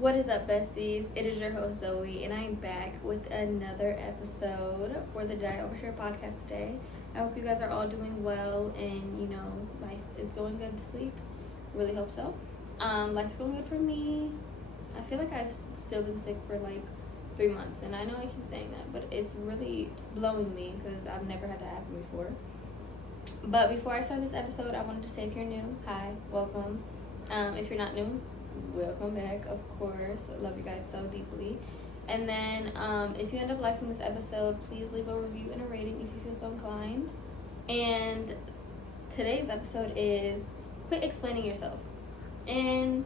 What is up, besties? It is your host Zoe, and I'm back with another episode for the Did I Overshare podcast today. I hope you guys are all doing well, and life is going good this week. Really hope so. Life's going good for me. I feel like I've still been sick for like 3 months, and I know I keep saying that, but it's blowing me because I've never had that happen before. But before I start this episode, I wanted to say, if you're new, hi, welcome. If you're not new, welcome back, of course. I love you guys so deeply. And then if you end up liking this episode, please leave a review and a rating if you feel so inclined. And today's episode is quit explaining yourself. And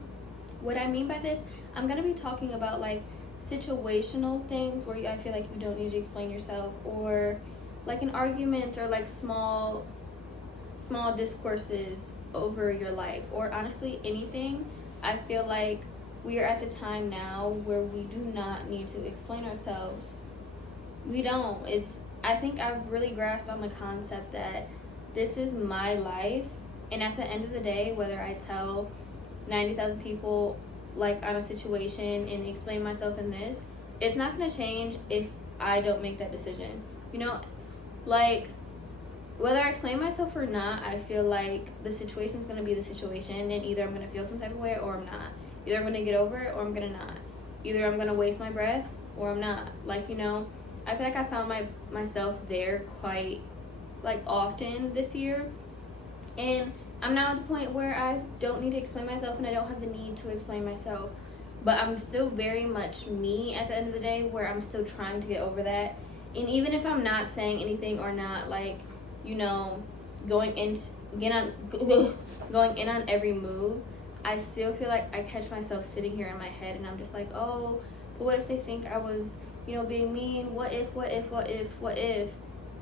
what I mean by this, I'm going to be talking about like situational things where I feel like you don't need to explain yourself, or like an argument, or like small discourses over your life, or honestly anything. I feel like we are at the time now where we do not need to explain ourselves. We don't. I think I've really grasped on the concept that this is my life, and at the end of the day, whether I tell 90,000 people like on a situation and explain myself in this, it's not going to change if I don't make that decision. Like, whether I explain myself or not, I feel like the situation's going to be the situation, and either I'm going to feel some type of way or I'm not. Either I'm going to get over it or I'm going to not. Either I'm going to waste my breath or I'm not. Like, I feel like I found myself there quite, like, often this year. And I'm now at the point where I don't need to explain myself, and I don't have the need to explain myself. But I'm still very much me at the end of the day, where I'm still trying to get over that. And even if I'm not saying anything or not, like, going in on every move, I still feel like I catch myself sitting here in my head, and I'm just like, oh, but what if they think I was, being mean? What if?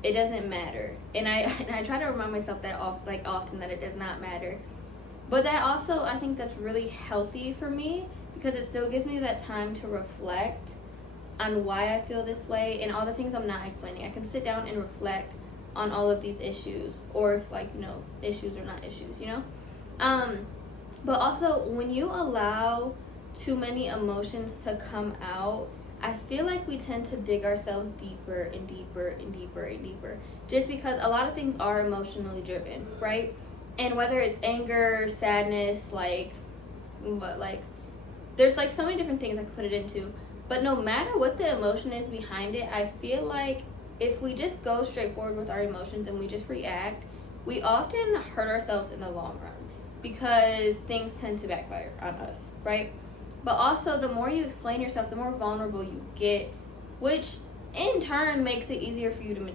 It doesn't matter. And I try to remind myself that often, that it does not matter. But that also, I think that's really healthy for me, because it still gives me that time to reflect on why I feel this way and all the things I'm not explaining. I can sit down and reflect on all of these issues, or if issues are not issues, but also when you allow too many emotions to come out, I feel like we tend to dig ourselves deeper and deeper and deeper and deeper, just because a lot of things are emotionally driven, right? And whether it's anger, sadness, there's like so many different things I could put it into, but no matter what the emotion is behind it, I feel like if we just go straight forward with our emotions and we just react, we often hurt ourselves in the long run, because things tend to backfire on us, right? But also, the more you explain yourself, the more vulnerable you get, which in turn makes it easier for you to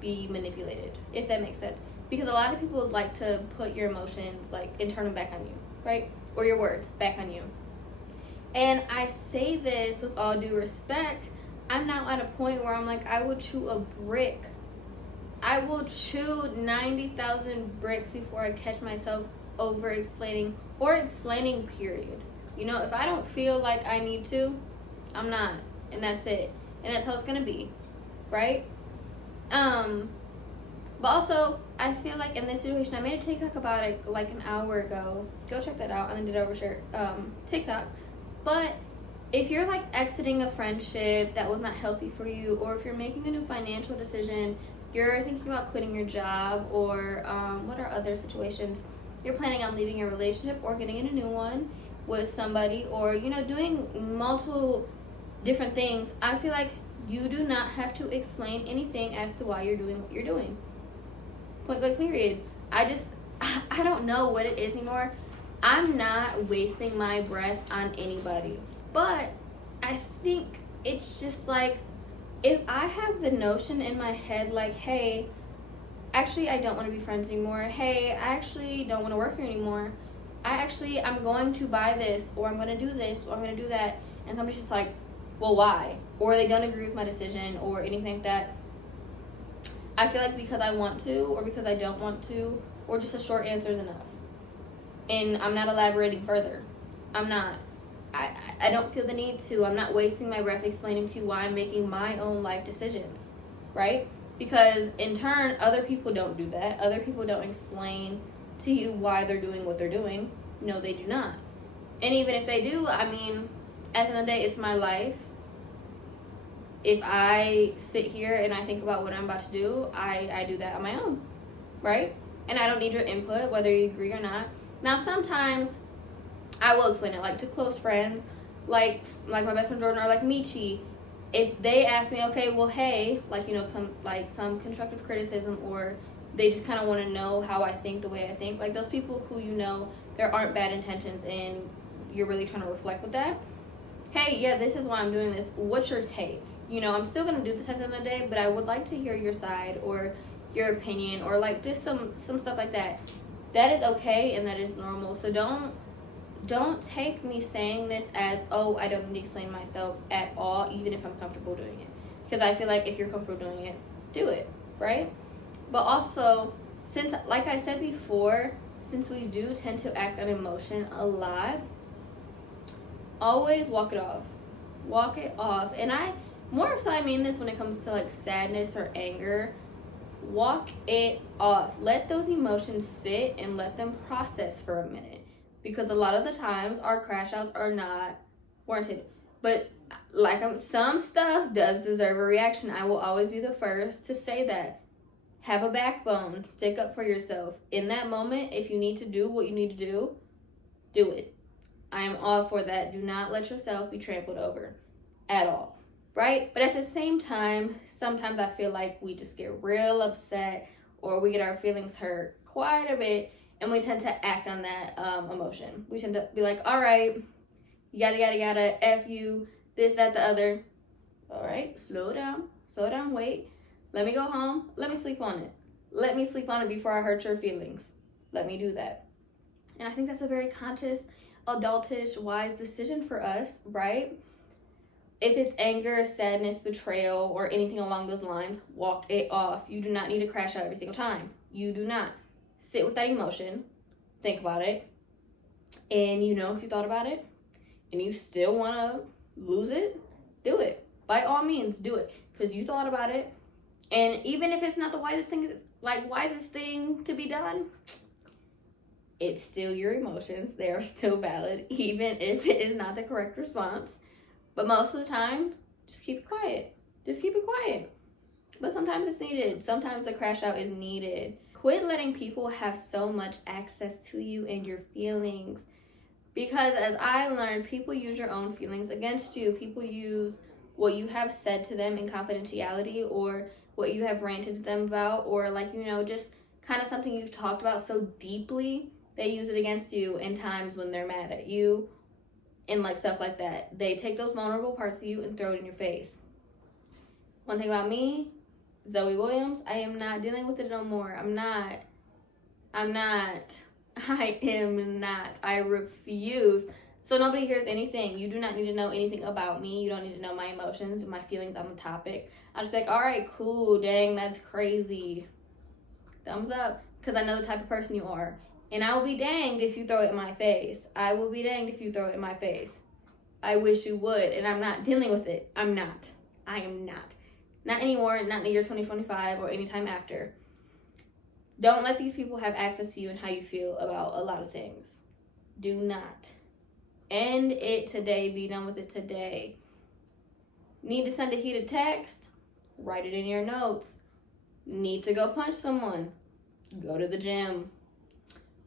be manipulated, if that makes sense. Because a lot of people like to put your emotions and turn them back on you, right? Or your words back on you. And I say this with all due respect. I'm now at a point where I'm like, I would chew a brick. I will chew 90,000 bricks before I catch myself over explaining, or explaining, period. If I don't feel like I need to, I'm not. And that's it. And that's how it's going to be. Right? But also, I feel like in this situation, I made a TikTok about it like an hour ago. Go check that out. And then did overshare TikTok. But if you're exiting a friendship that was not healthy for you, or if you're making a new financial decision, you're thinking about quitting your job, or what are other situations? You're planning on leaving your relationship or getting in a new one with somebody, or doing multiple different things, I feel like you do not have to explain anything as to why you're doing what you're doing. Point blank, period. I don't know what it is anymore. I'm not wasting my breath on anybody. But I think it's just if I have the notion in my head hey, actually I don't want to be friends anymore. Hey, I actually don't want to work here anymore. I'm going to buy this, or I'm going to do this, or I'm going to do that. And somebody's just like, well, why? Or they don't agree with my decision or anything like that. I feel like because I want to, or because I don't want to, or just a short answer is enough. And I'm not elaborating further. I'm not. I don't feel the need to. I'm not wasting my breath explaining to you why I'm making my own life decisions, right? Because in turn, other people don't do that. Other people don't explain to you why they're doing what they're doing. No, they do not. And even if they do, At the end of the day, it's my life. If I sit here and I think about what I'm about to do, I do that on my own, right? And I don't need your input, whether you agree or not. Now, sometimes I will explain it, like to close friends, like my best friend Jordan or like Michi. If they ask me, okay, well, hey, like, you know, some constructive criticism, or they just kind of want to know how I think, the way I think, like those people who, you know, there aren't bad intentions and you're really trying to reflect with that. Hey, yeah, this is why I'm doing this. What's your take? You know, I'm still going to do this at the end of the day, but I would like to hear your side or your opinion, or like just some stuff like that. That is okay and that is normal. So don't take me saying this as, oh, I don't need to explain myself at all, even if I'm comfortable doing it. Because I feel like if you're comfortable doing it, do it, right? But also, since, like I said before, since we do tend to act on emotion a lot, always walk it off. Walk it off. And more so I mean this when it comes to like sadness or anger. Walk it off. Let those emotions sit and let them process for a minute. Because a lot of the times our crash outs are not warranted. But like some stuff does deserve a reaction. I will always be the first to say that. Have a backbone. Stick up for yourself. In that moment, if you need to do what you need to do, do it. I am all for that. Do not let yourself be trampled over at all, right? But at the same time, sometimes I feel like we just get real upset or we get our feelings hurt quite a bit, and we tend to act on that emotion. We tend to be like, all right, yada, F you, this, that, the other. All right, slow down, wait. Let me go home. Let me sleep on it. Let me sleep on it before I hurt your feelings. Let me do that. And I think that's a very conscious, adultish, wise decision for us, right? If it's anger, sadness, betrayal, or anything along those lines, walk it off. You do not need to crash out every single time. You do not. Sit with that emotion. Think about it. And you know, if you thought about it and you still want to lose it, do it. By all means, do it. Because you thought about it. And even if it's not the wisest thing to be done, it's still your emotions. They are still valid, even if it is not the correct response. But most of the time, just keep it quiet. Just keep it quiet. But sometimes it's needed. Sometimes the crash out is needed. Quit letting people have so much access to you and your feelings. Because as I learned, people use your own feelings against you. People use what you have said to them in confidentiality, or what you have ranted to them about, or like, you know, just kind of something you've talked about so deeply, they use it against you in times when they're mad at you and like stuff like that. They take those vulnerable parts of you and throw it in your face. One thing about me, Zoe Williams, I am not dealing with it no more. I'm not. I am not. I refuse. So nobody hears anything. You do not need to know anything about me. You don't need to know my emotions, my feelings on the topic. I'll just be like, all right, cool, dang, that's crazy. Thumbs up, because I know the type of person you are. And I will be danged if you throw it in my face. I will be danged if you throw it in my face. I wish you would, and I'm not dealing with it. I'm not. I am not. Not anymore, not in the year 2025 or anytime after. Don't let these people have access to you and how you feel about a lot of things. Do not. End it today. Be done with it today. Need to send a heated text? Write it in your notes. Need to go punch someone? Go to the gym.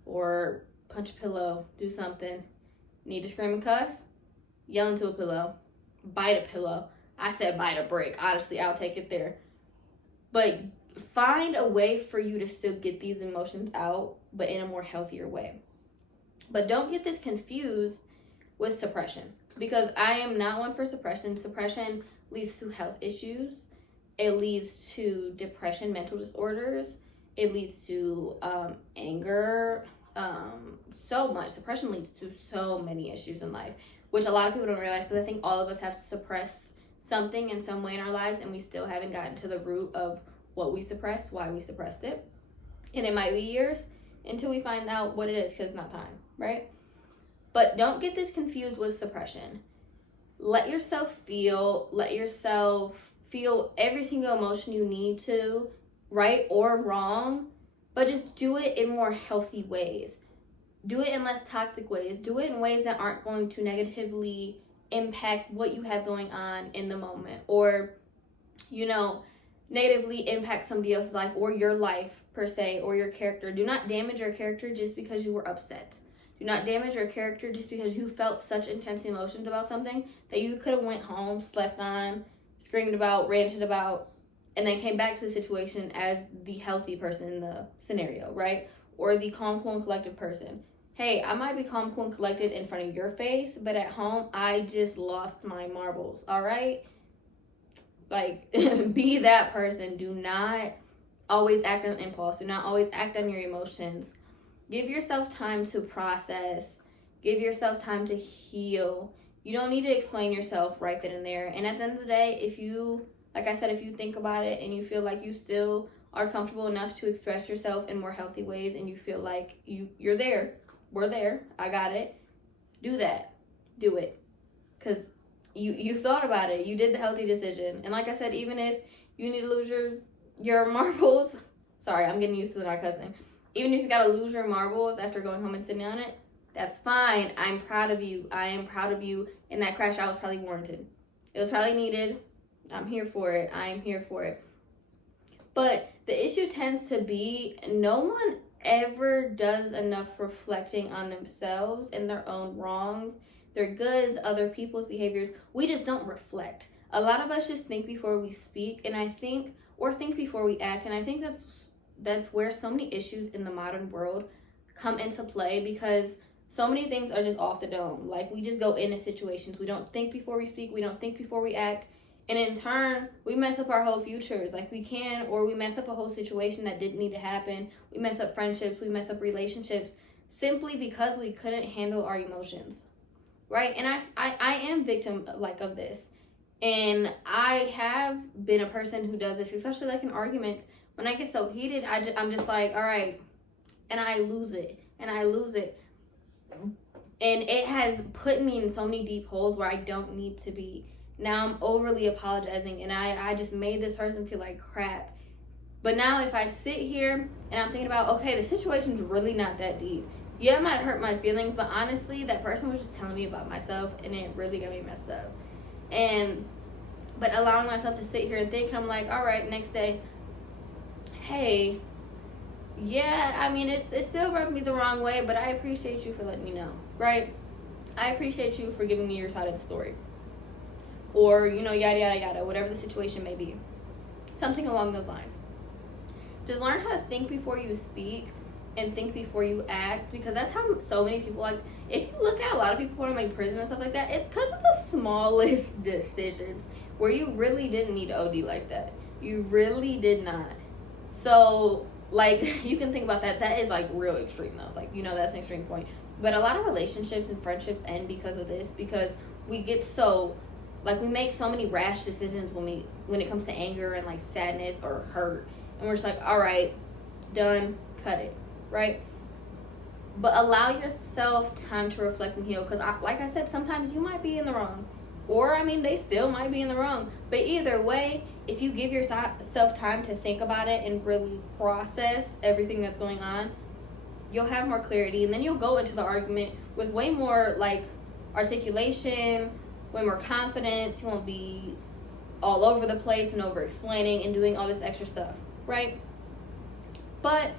Or punch a pillow. Do something. Need to scream and cuss? Yell into a pillow. Bite a pillow. I said bite a brick. Honestly, I'll take it there. But find a way for you to still get these emotions out, but in a more healthier way. But don't get this confused with suppression, because I am not one for suppression. Suppression leads to health issues. It leads to depression, mental disorders. It leads to anger. So much. Suppression leads to so many issues in life, which a lot of people don't realize, because I think all of us have suppressed something in some way in our lives, and we still haven't gotten to the root of what we suppressed, why we suppressed it. And it might be years until we find out what it is, because it's not time, right? But don't get this confused with suppression. Let yourself feel every single emotion you need to, right or wrong, but just do it in more healthy ways. Do it in less toxic ways. Do it in ways that aren't going to negatively impact what you have going on in the moment, or, you know, negatively impact somebody else's life or your life per se, or your character. Do not damage your character just because you were upset. Do not damage your character just because you felt such intense emotions about something that you could have went home, slept on, screamed about, ranted about, and then came back to the situation as the healthy person in the scenario, right? Or the calm, cool, and collected person. Hey, I might be calm, cool, and collected in front of your face, but at home, I just lost my marbles, all right? Like, be that person. Do not always act on impulse. Do not always act on your emotions. Give yourself time to process. Give yourself time to heal. You don't need to explain yourself right then and there. And at the end of the day, if you, like I said, if you think about it and you feel like you still are comfortable enough to express yourself in more healthy ways, and you feel like you're there, we're there, I got it, do that. Do it. Because you've thought about it. You did the healthy decision. And like I said, even if you need to lose your marbles, sorry, I'm getting used to the not cussing. Even if you gotta lose your marbles after going home and sitting on it, that's fine. I'm proud of you. I am proud of you. And that crash out was probably warranted. It was probably needed. I'm here for it. I am here for it. But the issue tends to be no one ever does enough reflecting on themselves and their own wrongs, their goods, other people's behaviors. We just don't reflect. A lot of us just think before we speak, and I think, or think before we act, and I think that's where so many issues in the modern world come into play, because so many things are just off the dome. Like, we just go into situations. We don't think before we speak. We don't think before we act. And in turn, we mess up our whole futures. Like, we mess up a whole situation that didn't need to happen. We mess up friendships. We mess up relationships simply because we couldn't handle our emotions, right? And I am victim, like, of this. And I have been a person who does this, especially, like, in arguments. When I get so heated, I'm just like, all right. And I lose it. And I lose it. And it has put me in so many deep holes where I don't need to be. Now I'm overly apologizing, and I just made this person feel like crap. But now if I sit here and I'm thinking about, okay, the situation's really not that deep. Yeah, it might hurt my feelings, but honestly, that person was just telling me about myself, and it really got me messed up. But allowing myself to sit here and think, I'm like, all right, next day, hey, yeah, I mean, it still rubbed me the wrong way, but I appreciate you for letting me know, right? I appreciate you for giving me your side of the story. Or, yada, yada, yada, whatever the situation may be. Something along those lines. Just learn how to think before you speak and think before you act, because that's how so many people, like, if you look at a lot of people in, like, prison and stuff like that, it's because of the smallest decisions where you really didn't need to OD like that. You really did not. So, like, you can think about that. That is, like, real extreme, though. Like, that's an extreme point. But a lot of relationships and friendships end because of this, because we get so... like, we make so many rash decisions when it comes to anger and, like, sadness or hurt. And we're just like, all right, done, cut it, right? But allow yourself time to reflect and heal. Because, like I said, sometimes you might be in the wrong. Or, I mean, they still might be in the wrong. But either way, if you give yourself time to think about it and really process everything that's going on, you'll have more clarity. And then you'll go into the argument with way more, like, articulation, way more confidence. You won't be all over the place and over explaining and doing all this extra stuff, right? But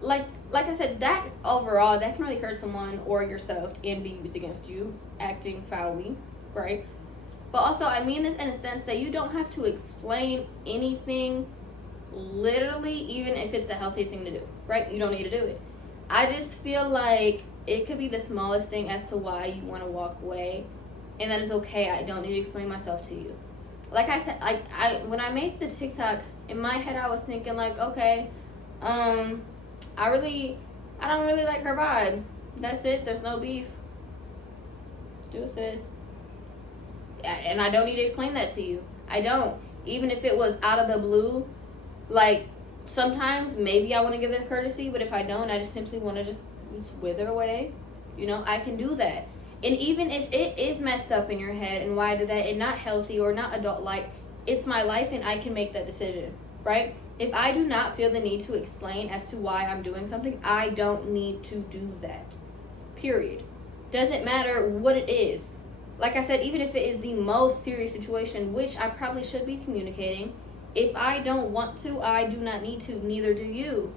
like I said, that overall, that can really hurt someone or yourself and be used against you, acting foully, right? But also, I mean this in a sense that you don't have to explain anything, literally, even if it's the healthiest thing to do, right? You don't need to do it. I just feel like it could be the smallest thing as to why you want to walk away. And that is okay. I don't need to explain myself to you. Like I said, when I made the TikTok, in my head I was thinking, like, okay, I don't really like her vibe. That's it. There's no beef. Deuces. And I don't need to explain that to you. I don't. Even if it was out of the blue, like, sometimes maybe I want to give it courtesy, but if I don't, I just simply want to just wither away. I can do that. And even if it is messed up in your head and why did that and not healthy or not adult-like, it's my life and I can make that decision, right? If I do not feel the need to explain as to why I'm doing something, I don't need to do that. Period. Doesn't matter what it is. like I said, even if it is the most serious situation, which I probably should be communicating, if I don't want to, I do not need to, neither do you.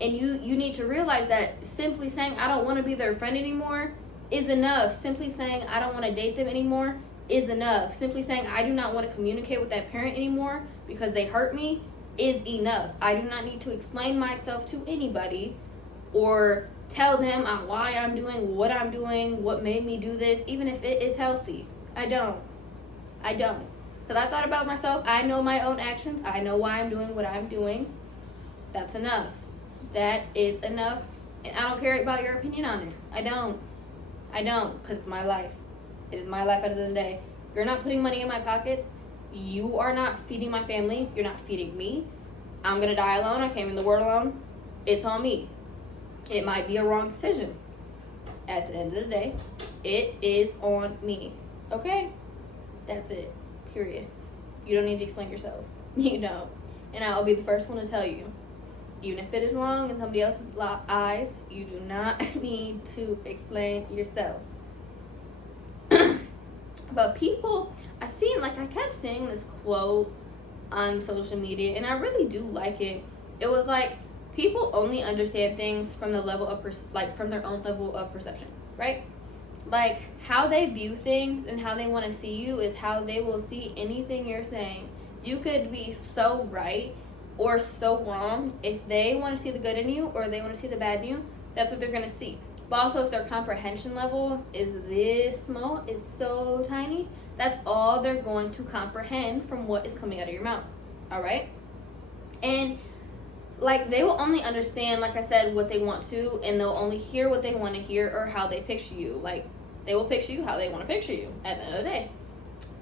And you need to realize that simply saying I don't want to be their friend anymore is enough. Simply saying I don't want to date them anymore is enough. Simply saying I do not want to communicate with that parent anymore because they hurt me is enough. I do not need to explain myself to anybody or tell them why I'm doing what I'm doing, what made me do this, even if it is healthy. I don't. Because I thought about myself. I know my own actions. I know why I'm doing what I'm doing. That's enough. That is enough. And I don't care about your opinion on it. I don't. Because it's my life. It is my life at the end of the day. You're not putting money in my pockets. You are not feeding my family. You're not feeding me. I'm going to die alone. I came in the world alone. It's on me. It might be a wrong decision. At the end of the day, it is on me. Okay? That's it. Period. You don't need to explain yourself. You don't. And I'll be the first one to tell you. Even if it is wrong in somebody else's eyes, you do not need to explain yourself. But people, I kept seeing this quote on social media, and I really do like it. It was like, people only understand things from the level of from their own level of perception, right? Like, how they view things and how they want to see you is how they will see anything you're saying. You could be so right or so wrong. If they want to see the good in you or they want to see the bad in you, that's what they're going to see. But also, if their comprehension level is this small, is so tiny, that's all they're going to comprehend from what is coming out of your mouth. All right? And like, they will only understand, like I said, what they want to, and they'll only hear what they want to hear or how they picture you. Like, they will picture you how they want to picture you at the end of the day.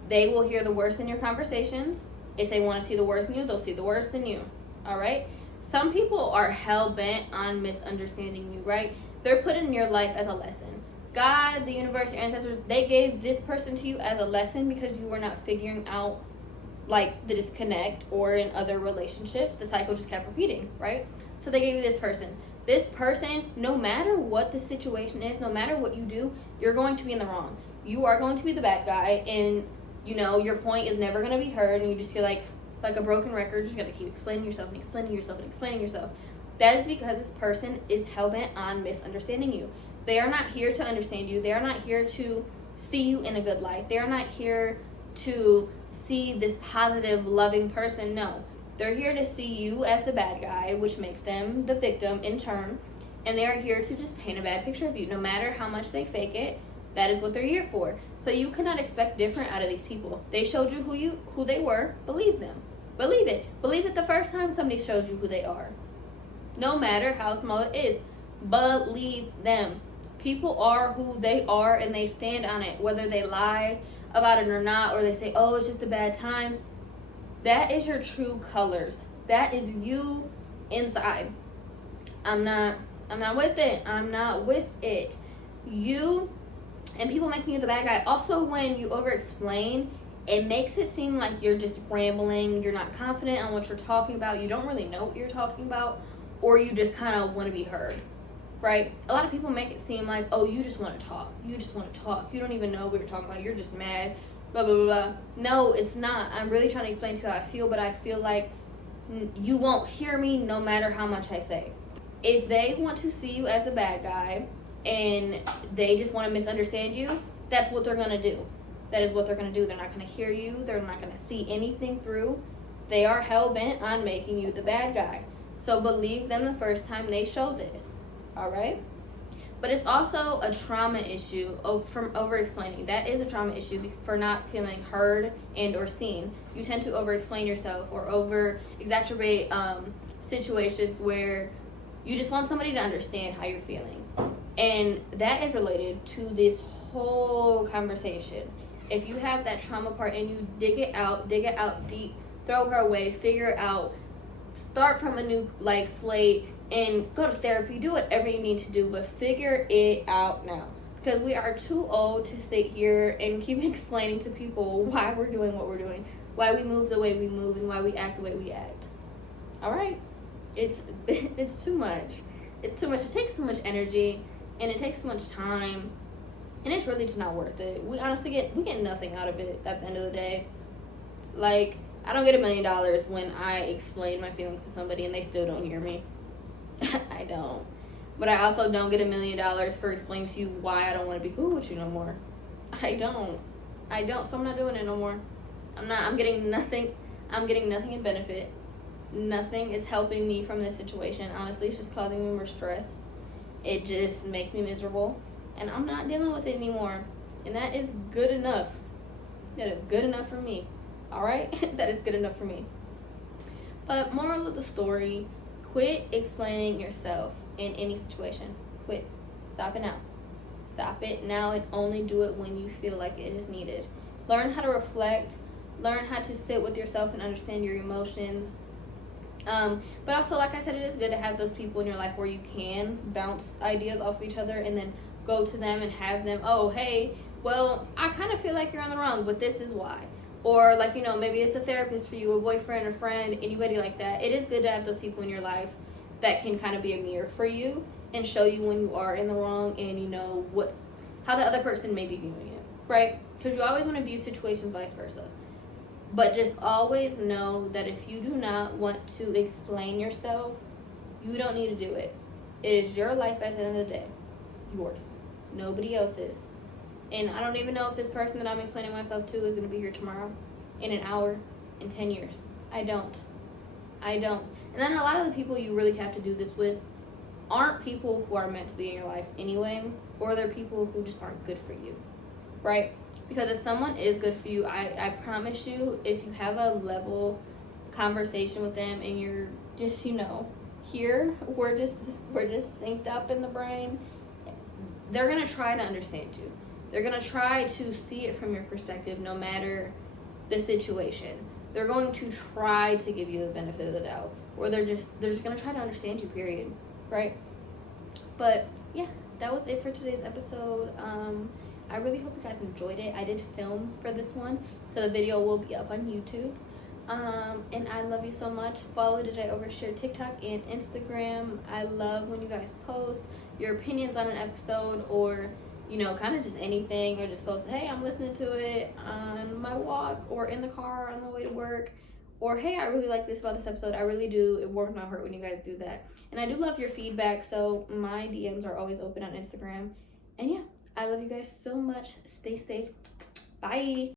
They will hear the worst in your conversations. If they want to see the worst in you, they'll see the worst in you. All right? Some people are hell-bent on misunderstanding you, right? They're put in your life as a lesson. God, the universe, your ancestors, they gave this person to you as a lesson because you were not figuring out, like, the disconnect, or in other relationships, the cycle just kept repeating, right? So they gave you this person. This person, no matter what the situation is, no matter what you do, you're going to be in the wrong. You are going to be the bad guy, and, you know, your point is never going to be heard, and you just feel like a broken record, just got to keep explaining yourself and explaining yourself and explaining yourself. That is because this person is hell-bent on misunderstanding you. They are not here to understand you. They are not here to see you in a good light. They are not here to see this positive, loving person. No. They're here to see you as the bad guy, which makes them the victim in turn. And they are here to just paint a bad picture of you. No matter how much they fake it, that is what they're here for. So you cannot expect different out of these people. They showed you who they were. Believe them. Believe it. Believe it the first time somebody shows you who they are. No matter how small it is. Believe them. People are who they are, and they stand on it. Whether they lie about it or not, or they say, oh, it's just a bad time. That is your true colors. That is you inside. I'm not with it. I'm not with it. You and people making you the bad guy. Also, when you over explain, it makes it seem like you're just rambling, you're not confident on what you're talking about, you don't really know what you're talking about, or you just kind of want to be heard, right? A lot of people make it seem like, oh, you just want to talk, you don't even know what you're talking about, you're just mad, blah, blah, blah, blah. No, it's not. I'm really trying to explain to you how I feel, but I feel like you won't hear me no matter how much I say. If they want to see you as the bad guy, and they just want to misunderstand you, that's what they're going to do. That is what they're going to do. They're not going to hear you. They're not going to see anything through. They are hell-bent on making you the bad guy. So believe them the first time they show this. All right? But it's also a trauma issue from over-explaining. That is a trauma issue for not feeling heard and or seen. You tend to over-explain yourself or over-exacerbate situations where you just want somebody to understand how you're feeling. And that is related to this whole conversation. If you have that trauma part and you dig it out deep, throw her away, figure it out, start from a new slate, and go to therapy, do whatever you need to do, but figure it out now. Because we are too old to sit here and keep explaining to people why we're doing what we're doing, why we move the way we move, and why we act the way we act. All right? It's too much. It's too much. It takes too much energy, and it takes too much time. And it's really just not worth it. We honestly get nothing out of it at the end of the day. Like, I don't get $1 million when I explain my feelings to somebody and they still don't hear me. I don't. But I also don't get $1 million for explaining to you why I don't want to be cool with you no more. I don't. So I'm not doing it no more. I'm getting nothing. I'm getting nothing in benefit. Nothing is helping me from this situation. Honestly, it's just causing me more stress. It just makes me miserable. And I'm not dealing with it anymore. And that is good enough. That is good enough for me. Alright? That is good enough for me. But moral of the story, quit explaining yourself in any situation. Quit. Stop it now. Stop it now and only do it when you feel like it is needed. Learn how to reflect. Learn how to sit with yourself and understand your emotions. But also, like I said, it is good to have those people in your life where you can bounce ideas off of each other and then go to them and have them, oh, hey, well, I kind of feel like you're on the wrong, but this is why. Or, like, you know, maybe it's a therapist for you, a boyfriend, a friend, anybody like that. It is good to have those people in your life that can kind of be a mirror for you and show you when you are in the wrong and you know how the other person may be viewing it, right? Because you always want to view situations vice versa. But just always know that if you do not want to explain yourself, you don't need to do it. It is your life at the end of the day. Yours. Nobody else's. And I don't even know if this person that I'm explaining myself to is going to be here tomorrow, in an hour, in 10 years. I don't. And then a lot of the people you really have to do this with aren't people who are meant to be in your life anyway, or they're people who just aren't good for you, right? Because if someone is good for you, I promise you, if you have a level conversation with them and you're just, you know, here, we're just synced up in the brain, they're going to try to understand you. They're going to try to see it from your perspective no matter the situation. They're going to try to give you the benefit of the doubt. Or they're just going to try to understand you, period. Right? But, yeah, that was it for today's episode. I really hope you guys enjoyed it. I did film for this one, so the video will be up on YouTube. And I love you so much. Follow Did I Overshare TikTok and Instagram. I love when you guys post your opinions on an episode, or, you know, kind of just anything, or just post, hey, I'm listening to it on my walk or in the car on the way to work, or hey, I really like this about this episode. I really do. It warms my heart when you guys do that. And I do love your feedback, so my DMs are always open on Instagram. And yeah, I love you guys so much. Stay safe. Bye.